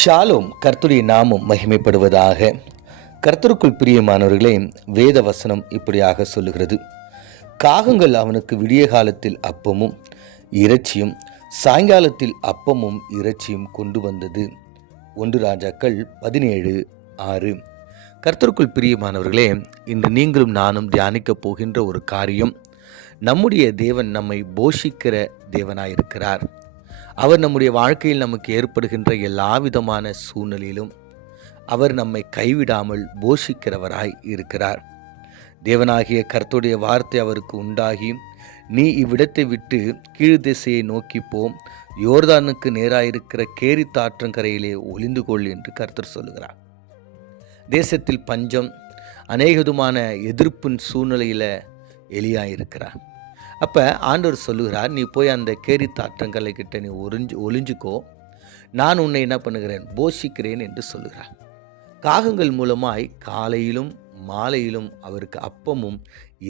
Shalom. கர்த்தருடைய நாமம் மகிமைப்படுவதாக. கர்த்தருக்குள் பிரியமானவர்களே, வேத வசனம் இப்படியாக சொல்லுகிறது. காகங்கள் அவனுக்கு விடிய காலத்தில் அப்பமும் இறைச்சியும், சாயங்காலத்தில் அப்பமும் இறைச்சியும் கொண்டு வந்தது. 1 ராஜாக்கள் 17:6. கர்த்தருக்குள் பிரியமானவர்களே, இன்று நீங்களும் நானும் தியானிக்கப் போகின்ற ஒரு காரியம், நம்முடைய தேவன் நம்மை போஷிக்கிற தேவனாயிருக்கிறார். அவர் நம்முடைய வாழ்க்கையில் நமக்கு ஏற்படுகின்ற எல்லா விதமான சூழ்நிலையிலும் அவர் நம்மை கைவிடாமல் போஷிக்கிறவராய் இருக்கிறார். தேவனாகிய கர்த்தருடைய வார்த்தை அவருக்கு உண்டாகி, நீ இவ்விடத்தை விட்டு கீழ் திசையை நோக்கி போம், யோர்தானுக்கு நேராயிருக்கிற கேரித் ஆற்றங்கரையிலே ஒளிந்து கொள் என்று கர்த்தர் சொல்லுகிறார். தேசத்தில் பஞ்சம், அநேகமான எதிர்ப்பின் சூழ்நிலையில் எலியா இருக்கிறார். அப்போ ஆண்டவர் சொல்லுகிறார், நீ போய் அந்த கேரித் ஆற்றங்கரை கிட்ட நீ ஒளிஞ்சுக்கோ, நான் உன்னை என்ன பண்ணுகிறேன், போஷிக்கிறேன் என்று சொல்லுகிறார். காகங்கள் மூலமாய் காலையிலும் மாலையிலும் அவருக்கு அப்பமும்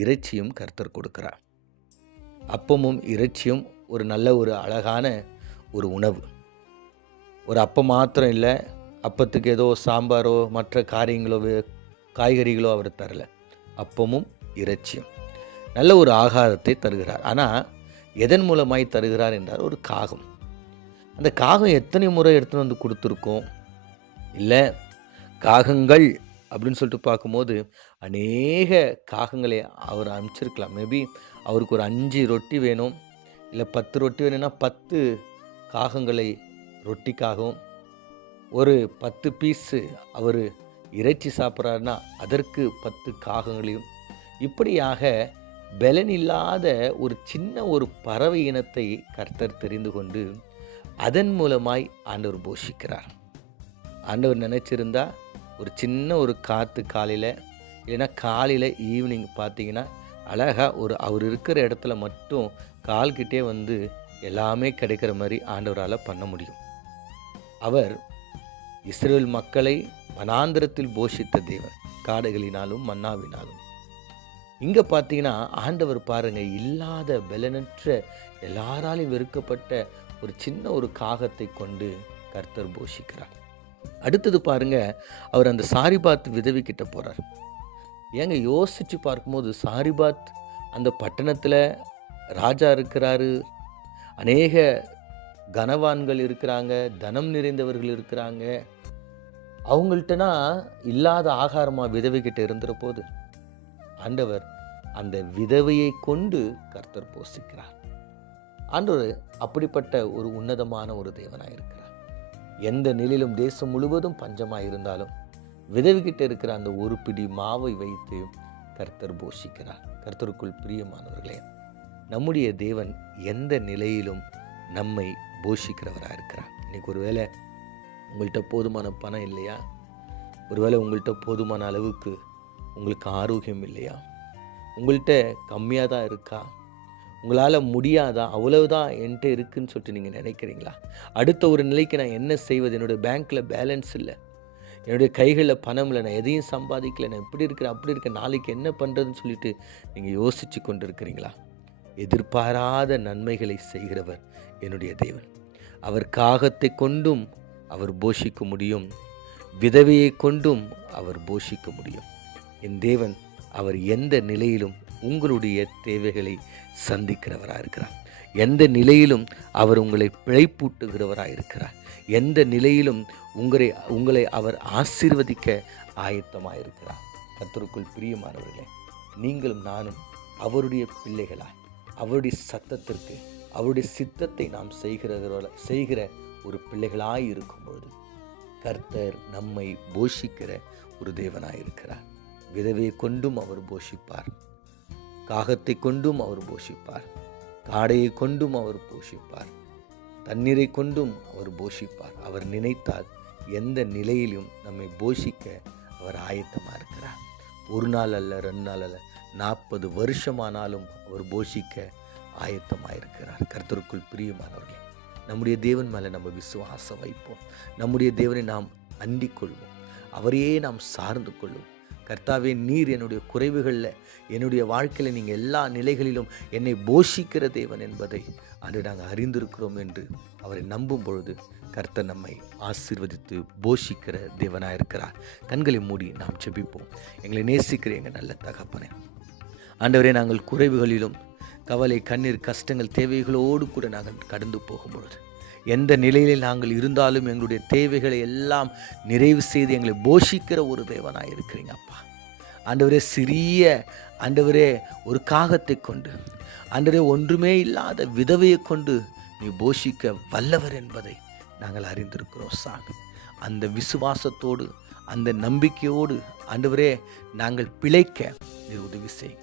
இறைச்சியும் கர்த்தர் கொடுக்கிறார். அப்பமும் இறைச்சியும் ஒரு நல்ல ஒரு அழகான ஒரு உணவு. ஒரு அப்பம் மாத்திரம் இல்லை, அப்பத்துக்கு ஏதோ சாம்பாரோ மற்ற காய்கறிகளோ அவர் தரல. அப்பமும் இறைச்சியும் நல்ல ஒரு ஆகாரத்தை தருகிறார். ஆனால் எதன் மூலமாய் தருகிறார் என்றால், ஒரு காகம். அந்த காகம் எத்தனை முறை எடுத்துன்னு வந்து கொடுத்துருக்கோம்? இல்லை, காகங்கள் அப்படின்னு சொல்லிட்டு பார்க்கும்போது அநேக காகங்களை அவர் அனுப்பிச்சிருக்கலாம். மேபி அவருக்கு ஒரு 5 ரொட்டி வேணும், இல்லை 10 ரொட்டி வேணும்னா 10 காகங்களை ரொட்டிக்காகவும், ஒரு 10 பீஸு அவர் இறைச்சி சாப்பிட்றாருன்னா அதற்கு 10 காகங்களையும், இப்படியாக பலனில்லாத ஒரு சின்ன ஒரு பறவை இனத்தை கர்த்தர் தெரிந்து கொண்டு அதன் மூலமாய் ஆண்டவர் போஷிக்கிறார். ஆண்டவர் நினச்சிருந்தா ஒரு சின்ன ஒரு காற்று காலையில், இல்லைன்னா காலையில் ஈவினிங் பார்த்தீங்கன்னா அழகாக அவர் இருக்கிற இடத்துல மட்டும் கால்கிட்டே வந்து எல்லாமே கிடைக்கிற மாதிரி ஆண்டவரால் பண்ண முடியும். அவர் இஸ்ரவேல் மக்களை வனாந்திரத்தில் போஷித்த தேவன், காடுகளினாலும் மன்னாவினாலும். இங்கே பார்த்தீங்கன்னா ஆண்டவர் பாருங்கள், இல்லாத பலனற்ற எல்லாராலையும் வெறுக்கப்பட்ட ஒரு சின்ன ஒரு காகத்தை கொண்டு கர்த்தர் போஷிக்கிறார். அடுத்தது பாருங்க, அவர் அந்த சாரிபாத் விதவி கிட்ட போகிறார். ஏங்க யோசித்து பார்க்கும்போது, சாரிபாத் அந்த பட்டணத்தில் ராஜா இருக்கிறாரு, அநேக கனவான்கள் இருக்கிறாங்க, தனம் நிறைந்தவர்கள் இருக்கிறாங்க. அவங்கள்ட்டனா இல்லாத ஆகாரமாக விதவை கிட்ட இருந்துற போது ஆண்டவர் அந்த விதவையை கொண்டு கர்த்தர் போஷிக்கிறார். ஆண்டவர் அப்படிப்பட்ட ஒரு உன்னதமான ஒரு தேவனாக இருக்கிறார். எந்த நிலையிலும் தேசம் முழுவதும் பஞ்சமாக இருந்தாலும் விதவைகிட்ட இருக்கிற அந்த ஒரு பிடி மாவை வைத்து கர்த்தர் போஷிக்கிறார். கர்த்தருக்குள் பிரியமானவர்களே, நம்முடைய தேவன் எந்த நிலையிலும் நம்மை போஷிக்கிறவராக இருக்கிறார். இன்னைக்கு ஒருவேளை உங்கள்கிட்ட போதுமான பணம் இல்லையா? ஒருவேளை உங்கள்கிட்ட போதுமான அளவுக்கு உங்களுக்கு ஆரோக்கியம் இல்லையா? உங்கள்கிட்ட கம்மியாக தான் இருக்கா? உங்களால் முடியாதா? அவ்வளவுதான் என்கிட்ட இருக்குதுன்னு சொல்லிட்டு நீங்கள் நினைக்கிறீங்களா? அடுத்த ஒரு நிலைக்கு நான் என்ன செய்வது? என்னுடைய பேங்க்கில் பேலன்ஸ் இல்லை, என்னுடைய கைகளில் பணம் இல்லை, நான் எதையும் சம்பாதிக்கலை, நான் இப்படி இருக்கிறேன் அப்படி இருக்கேன், நாளைக்கு என்ன பண்ணுறதுன்னு சொல்லிட்டு நீங்கள் யோசித்து கொண்டு இருக்கிறீங்களா? எதிர்பாராத நன்மைகளை செய்கிறவர் என்னுடைய தேவன். அவர் காகத்தை கொண்டும் அவர் போஷிக்க முடியும், விதவையை கொண்டும் அவர் போஷிக்க முடியும். என் தேவன் அவர் எந்த நிலையிலும் உங்களுடைய தேவைகளை சந்திக்கிறவராக இருக்கிறார். எந்த நிலையிலும் அவர் உங்களை பிழைப்பூட்டுகிறவராக இருக்கிறார். எந்த நிலையிலும் உங்களை அவர் ஆசீர்வதிக்க ஆயத்தமாக இருக்கிறார். கர்த்தருக்குள் பிரியமானவர்களே, நீங்களும் நானும் அவருடைய பிள்ளைகளாய், அவருடைய சத்தத்திற்கு, அவருடைய சித்தத்தை நாம் செய்கிற ஒரு பிள்ளைகளாய் இருக்கும்பொழுது கர்த்தர் நம்மை போஷிக்கிற ஒரு தேவனாய் இருக்கிறார். விதவையை கொண்டும் அவர் போஷிப்பார், காகத்தை கொண்டும் அவர் போஷிப்பார், காடையை கொண்டும் அவர் போஷிப்பார், தண்ணீரை கொண்டும் அவர் போஷிப்பார். அவர் நினைத்தால் எந்த நிலையிலும் நம்மை போஷிக்க அவர் ஆயத்தமாக இருக்கிறார். 1 நாள் அல்ல, 2 நாள் அல்ல, 40 வருஷமானாலும் அவர் போஷிக்க ஆயத்தமாக இருக்கிறார். கர்த்தருக்குள் பிரியமானவர்களே, நம்முடைய தேவன் மேலே நம்ம விசுவாசம் வைப்போம். நம்முடைய தேவனை நாம் அண்டிக் கொள்வோம், அவரையே நாம் சார்ந்து கொள்வோம். கர்த்தாவே, நீர் என்னுடைய குறைவுகளில், என்னுடைய வாழ்க்கையில் நீங்கள் எல்லா நிலைகளிலும் என்னை போஷிக்கிற தேவன் என்பதை அன்று நாங்கள் அறிந்திருக்கிறோம் என்று அவரை நம்பும் பொழுது கர்த்தர் நம்மை ஆசீர்வதித்து போஷிக்கிற தேவனாக இருக்கிறார். கண்களை மூடி நாம் ஜெபிப்போம். எங்களை நேசிக்கிற எங்கள் நல்ல தகப்பனே, ஆண்டவரே, நாங்கள் குறைவுகளிலும் கவலை, கண்ணீர், கஷ்டங்கள், தேவைகளோடு கூட நாங்கள் கடந்து போகும்பொழுது, எந்த நிலையில் நாங்கள் இருந்தாலும் எங்களுடைய தேவைகளை எல்லாம் நிறைவு செய்து எங்களை போஷிக்கிற ஒரு தேவனாக இருக்கிறீங்க அப்பா. ஆண்டவரே, சிறிய ஆண்டவரே ஒரு காகத்தை கொண்டு, ஆண்டவரே ஒன்றுமே இல்லாத விதவையை கொண்டு நீ போஷிக்க வல்லவர் என்பதை நாங்கள் அறிந்திருக்கிறோம் சாமி. அந்த விசுவாசத்தோடு, அந்த நம்பிக்கையோடு ஆண்டவரே நாங்கள் பிழைக்க நீர் உதவி செய்.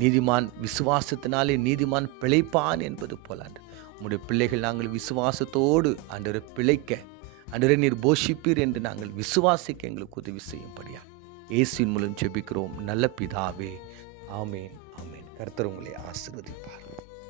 நீதிமான் விசுவாசத்தினாலே நீதிமான் பிழைப்பான் என்பது போல உம்முடைய பிள்ளைகள் நாங்கள் விசுவாசத்தோடு ஆண்டவரை பிழைக்க, ஆண்டவரை நீர் போஷிப்பீர் என்று நாங்கள் விசுவாசிக்க எங்களுக்கு உதவி செய்யும்படியா இயேசுவின் மூலம் ஜெபிக்கிறோம் நல்ல பிதாவே. ஆமேன், ஆமேன். கர்த்தர் உங்களை ஆசீர்வதிப்பார்.